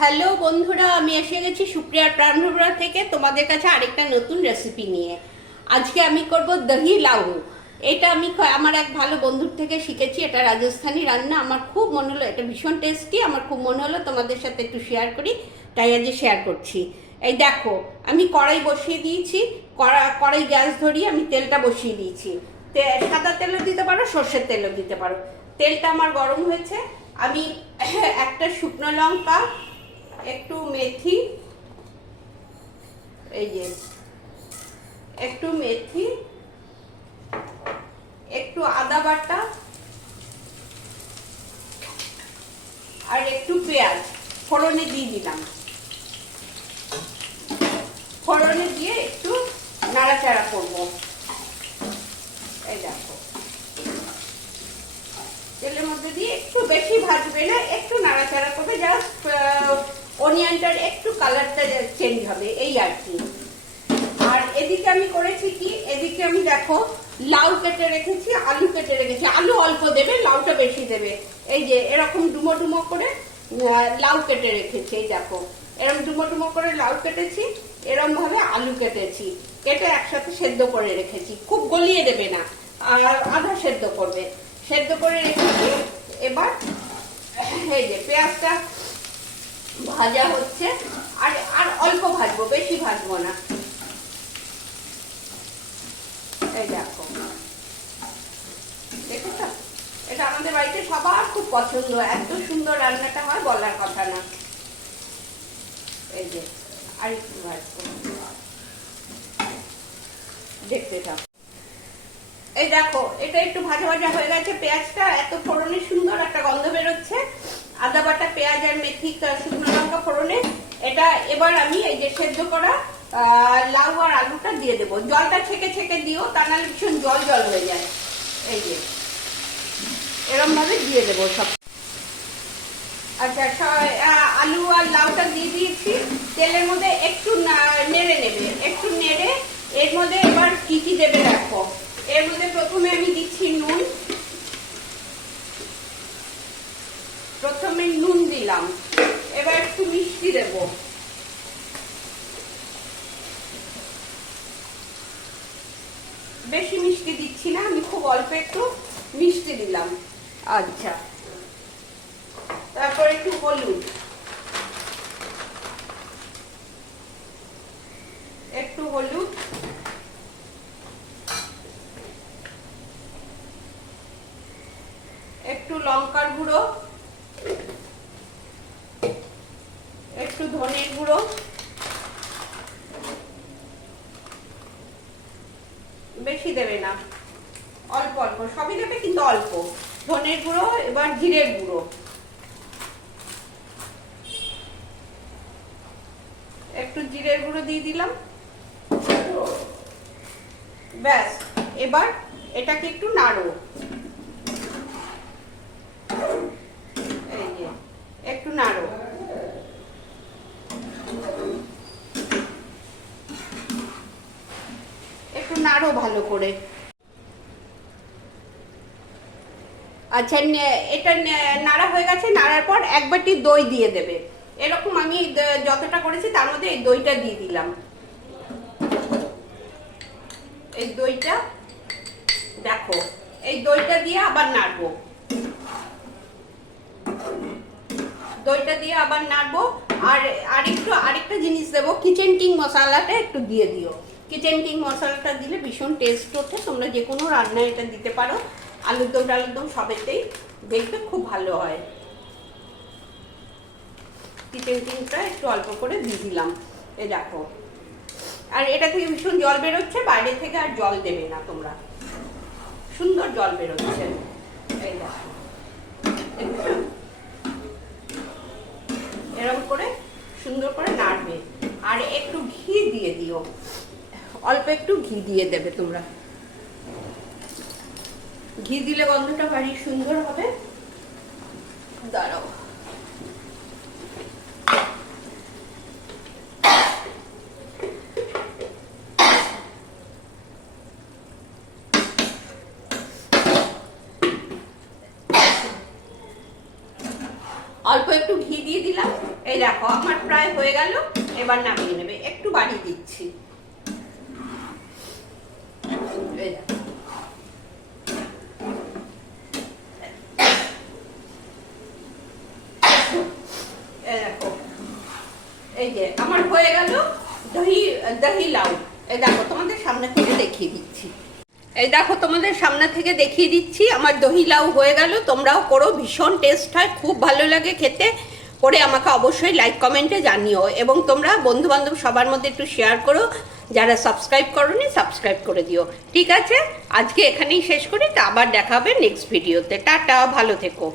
Hello বন্ধুরা, আমি এসে গেছি সুপ্রিয়ার রান্নাঘর থেকে তোমাদের কাছে আরেকটা নতুন রেসিপি নিয়ে। আজকে আমি করব দহি লাউ। এটা আমি আমার এক ভালো বন্ধুর থেকে শিখেছি। এটা রাজস্থানি রান্না। আমার খুব মনে হলো এটা ভীষণ টেস্টি। আমার খুব মনে হলো তোমাদের সাথে একটু শেয়ার করি, তাই আজ শেয়ার করছি। এই দেখো, আমি কড়াই বসিয়ে দিয়েছি। কড়াই গ্যাস ধরিয়ে আমি তেলটা বসিয়ে দিয়েছি। সাদা তেলও দিতে পারো, সর্ষের তেলও দিতে পারো। তেলটা আমার গরম হয়েছে। আমি একটা শুকনো লঙ্কা, একটু মেথি, এই যে একটু মেথি, একটু আদা বাটা আর একটু পেঁয়াজ ফোড়নে দিয়ে দিলাম। ফোড়নে দিয়ে একটু নাড়াচাড়া করবো। এই দেখো, তেলের মধ্যে দিয়ে একটু বেশি ভাজবে না, একটু নাড়াচাড়া করবে, জাস্ট অনিয়নটার একটু কালারটা চেঞ্জ হবে, এই আর কি। আর এদিকে আমি করেছি কি, এদিকে আমি দেখো লাউ কেটে রেখেছি, আলু কেটে রেখেছি। আলু অল্প দেবে, লাউটা বেশি দেবে। এই যে এরকম ডুমো ডুমো করে লাউ কেটে রেখেছি। এই দেখো, এরকম ডুমো ডুমো করে লাউ কেটেছি, এরকম ভাবে আলু কেটেছি, কেটে একসাথে সেদ্ধ করে রেখেছি। খুব গলিয়ে দেবে না, আর আধা সেদ্ধ করবে। সেদ্ধ করে রেখেছি। এবার এই যে পেঁয়াজটা ভাজা হচ্ছে, আর আর অল্প ভাজবো, বেশি ভাজবো না। এই দেখো, দেখেছো? এটা আমাদের বাড়িতে সবার খুব পছন্দ। এত সুন্দর রান্নাটা হয়, বলার কথা না। এই যে আর একটু ভাজবো, দেখতে থাক। এই দেখো, এটা একটু ভাজা ভাজা হয়ে গেছে। পেঁয়াজটা এত ফোড়নে সুন্দর একটা গন্ধ বেরোচ্ছে, আদা বাটা, পেঁয়াজ আর মেথি, শুকনো লঙ্কা ফোড়নে। এটা এবার আমি এই যে সেদ্ধ করা লাউ আর আলুটা দিয়ে দেবো। জলটা ছেঁকে ছেঁকে দিও, তা নাহলে ভীষণ জল জল হয়ে যায়। এই যে এরম ভাবে দিয়ে দেবো সব। আচ্ছা, আলু আর লাউটা দিয়ে দিয়েছি। তেলের মধ্যে একটু নেড়ে নেবে, একটু নেড়ে এর মধ্যে এবার কি কি দেবে দেখো। এর মধ্যে প্রথমে আমি দিচ্ছি নুন। প্রথমে নুন দিলাম, এবার একটু মিষ্টি দেব। বেশি মিষ্টি দিচ্ছি না, আমি খুব অল্প একটু মিষ্টি দিলাম। আচ্ছা, তারপর একটু হলুদ, একটু হলুদ, একটু লঙ্কার গুঁড়ো, একটু ধনের গুঁড়ো, বেশি দেবে না, অল্প অল্প সবই দেবে, কিন্তু অল্প। ধনের গুঁড়ো, এবার জিরের গুঁড়ো, একটু জিরের গুঁড়ো দিয়ে দিলাম। ব্যাস, এবার এটাকে একটু নাড়ো। এই যে একটু নাড়ো, একটু নাড়ো ভালো করে। আচ্ছা, এটা নাড়া হয়ে গেছে। নাড়ার পর এক বাটি দই দিয়ে দেবে। এরকম আমি যতটা করেছি তার মধ্যে এই দইটা দিয়ে দিলাম। এই দইটা দেখো, এই দইটা দিয়ে আবার নাড়বো। দইটা দিয়ে আবার নাড়বো। আর আরেকটা জিনিস দেবো, কিচেন কিং মশলাটা একটু দিয়ে দিও। কিচেন কিং মশলাটা দিলে ভীষণ টেস্ট ওঠে। তোমরা যে কোনো রান্নায় এটা দিতে পারো, আলুর দম টালুর দম সবেতেই দেখবে খুব ভালো হয়। কিচেন কিংটা একটু অল্প করে দিয়ে দিলাম। এই দেখো, আর এটা থেকে ভীষণ জল বেরোচ্ছে, বাইরে থেকে আর জল দেবে না তোমরা, সুন্দর জল বেরোচ্ছে। এই দেখো, এরকম করে সুন্দর করে নাড়বে। আর একটু ঘি দিয়ে দিও, অল্প একটু ঘি দিয়ে দেবে তোমরা। ঘি দিলে গন্ধটা ভারী সুন্দর হবে। দাঁড়াও, অল্প একটু ঘি দিয়ে দিলাম। এই দেখো আমার প্রায় হয়ে গেল, এবার নামিয়ে নেবে। একটু বাড়ি দিচ্ছি, এই দেখো। এই দেখো, এই যে আমার হয়ে গেল দহি দহি লাউ। এই দেখো তোমাদের সামনে থেকে দেখিয়ে দিচ্ছি। এই দেখো তোমাদের সামনে থেকে দেখিয়ে দিচ্ছি আমার দহি লাউ হয়ে গেল। তোমরাও করো, ভীষণ টেস্ট হয়, খুব ভালো লাগে খেতে। করে আমাকে অবশ্যই লাইক কমেন্টে জানিও, এবং তোমরা বন্ধু বান্ধব সবার মধ্যে একটু শেয়ার করো। যারা সাবস্ক্রাইব করোনি সাবস্ক্রাইব করে দিও। ঠিক আছে, আজকে এখানেই শেষ করি, তা আবার দেখা হবে নেক্সট ভিডিওতে। টাটা, ভালো থেকো।